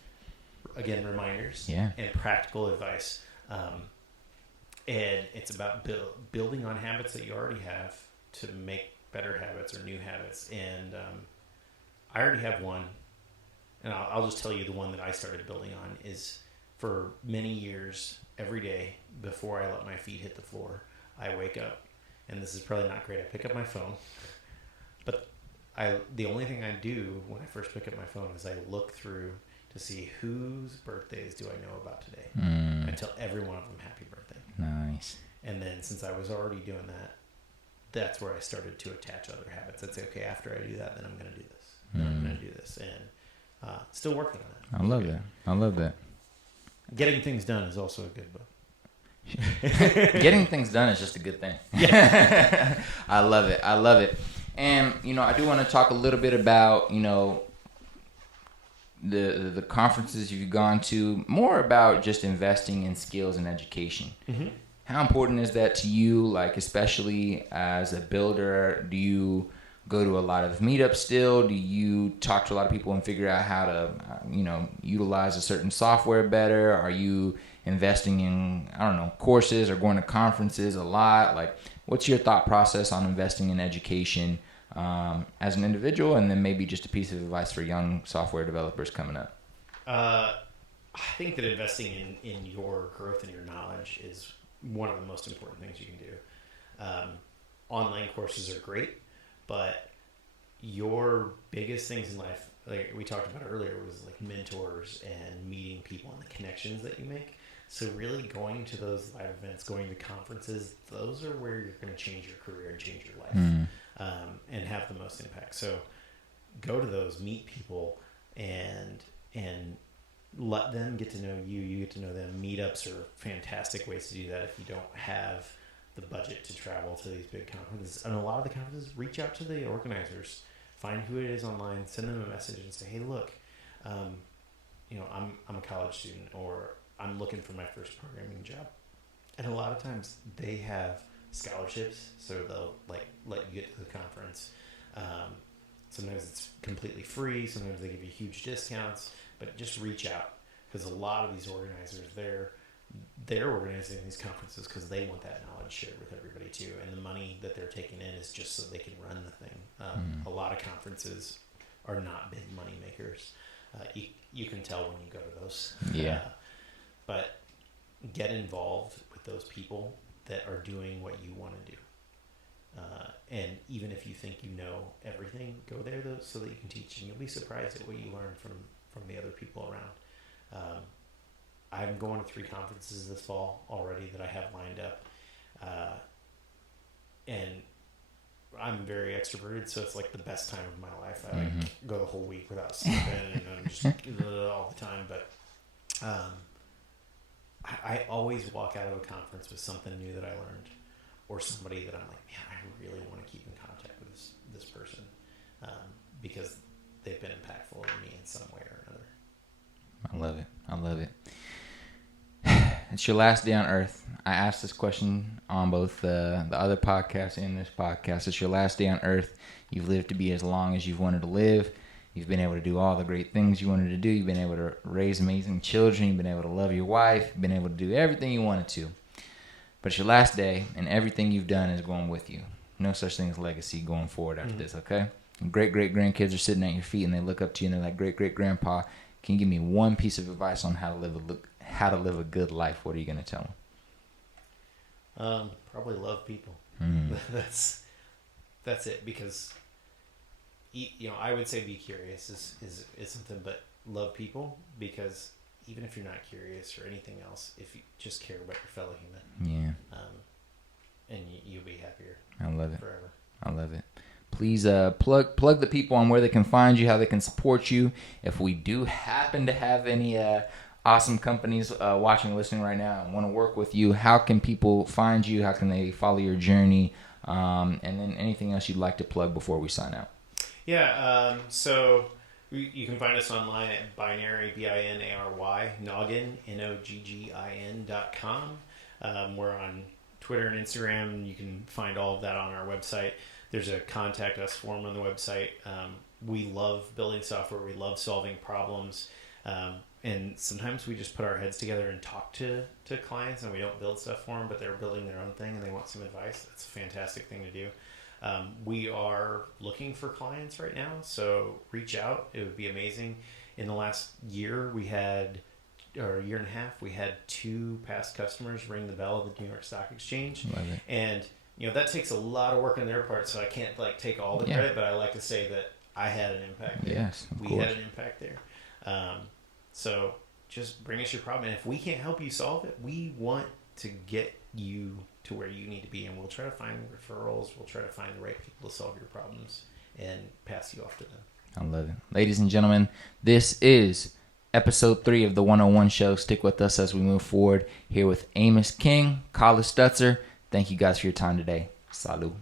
again, reminders and practical advice. And it's about building on habits that you already have to make better habits or new habits. And I already have one, and I'll just tell you the one that I started building on is, for many years, every day before I let my feet hit the floor, I wake up, and this is probably not great. I pick up my phone, but the only thing I do when I first pick up my phone is I look through to see whose birthdays do I know about today. I tell every one of them happy birthday. Nice. And then since I was already doing that, that's where I started to attach other habits. I'd say, okay, after I do that, then I'm going to do this. Then I'm going to do this. And still working on that. I love that. Getting Things Done is also a good book. Getting things done is just a good thing. Yeah. I love it. And, I do want to talk a little bit about, the conferences you've gone to, more about just investing in skills and education. How important is that to you? Like, especially as a builder, do you go to a lot of meetups still? Do you talk to a lot of people and figure out how to, utilize a certain software better? Are you investing in, courses or going to conferences a lot? Like, what's your thought process on investing in education as an individual, and then maybe just a piece of advice for young software developers coming up? I think that investing in your growth and your knowledge is one of the most important things you can do. Online courses are great, but your biggest things in life, like we talked about earlier, was like mentors and meeting people and the connections that you make. So really going to those live events, going to conferences, those are where you're going to change your career and change your life, and have the most impact. So go to those, meet people, and let them get to know you. You get to know them. Meetups are fantastic ways to do that if you don't have the budget to travel to these big conferences. And a lot of the conferences, reach out to the organizers, find who it is online, send them a message and say, hey, look, I'm a college student, or I'm looking for my first programming job. And a lot of times they have scholarships, so they'll like let you get to the conference. Sometimes it's completely free. Sometimes they give you huge discounts, but just reach out, because a lot of these organizers, they're organizing these conferences because they want that knowledge shared with everybody too. And the money that they're taking in is just so they can run the thing. A lot of conferences are not big money makers. You can tell when you go to those. Yeah. But get involved with those people that are doing what you want to do. And even if you think you know everything, go there so that you can teach, and you'll be surprised at what you learn from the other people around. I'm going to 3 conferences this fall already that I have lined up. And I'm very extroverted, so it's like the best time of my life. I go the whole week without sleeping, and I'm just all the time. But I always walk out of a conference with something new that I learned, or somebody that I'm like, man, I really want to keep in contact with this person, because they've been impactful on me in some way or another. I love it. It's your last day on Earth. I asked this question on both the other podcast and this podcast. It's your last day on Earth. You've lived to be as long as you've wanted to live. You've been able to do all the great things you wanted to do. You've been able to raise amazing children. You've been able to love your wife. You've been able to do everything you wanted to. But it's your last day, and everything you've done is going with you. No such thing as legacy going forward after this, okay? Great-great-grandkids are sitting at your feet, and they look up to you, and they're like, great-great-grandpa, can you give me one piece of advice on how to live a good life? What are you going to tell them? Probably love people. That's it, because I would say be curious is something, but love people, because even if you're not curious or anything else, if you just care about your fellow human, and you'll be happier. I love it forever. I love it. Please plug the people on where they can find you, how they can support you. If we do happen to have any awesome companies watching, listening right now and want to work with you, how can people find you? How can they follow your journey? And then anything else you'd like to plug before we sign out? Yeah, so you can find us online at Binary, Binary, Noggin, Noggin.com. We're on Twitter and Instagram. You can find all of that on our website. There's a contact us form on the website. We love building software. We love solving problems. And sometimes we just put our heads together and talk to clients, and we don't build stuff for them, but they're building their own thing and they want some advice. That's a fantastic thing to do. We are looking for clients right now, so reach out. It would be amazing. In the last year, or a year and a half, we had 2 past customers ring the bell at the New York Stock Exchange. Love it. And that takes a lot of work on their part, so I can't take all the credit, but I like to say that I had an impact there. Yes, of we course. had an impact there. So just bring us your problem, and if we can't help you solve it, we want to get you to where you need to be, and we'll try to find referrals. We'll try to find the right people to solve your problems and pass you off to them. I love it. Ladies and gentlemen, this is episode 3 of the 101 show. Stick with us as we move forward here with Amos King, Carla Stutzer. Thank you guys for your time today. Salud.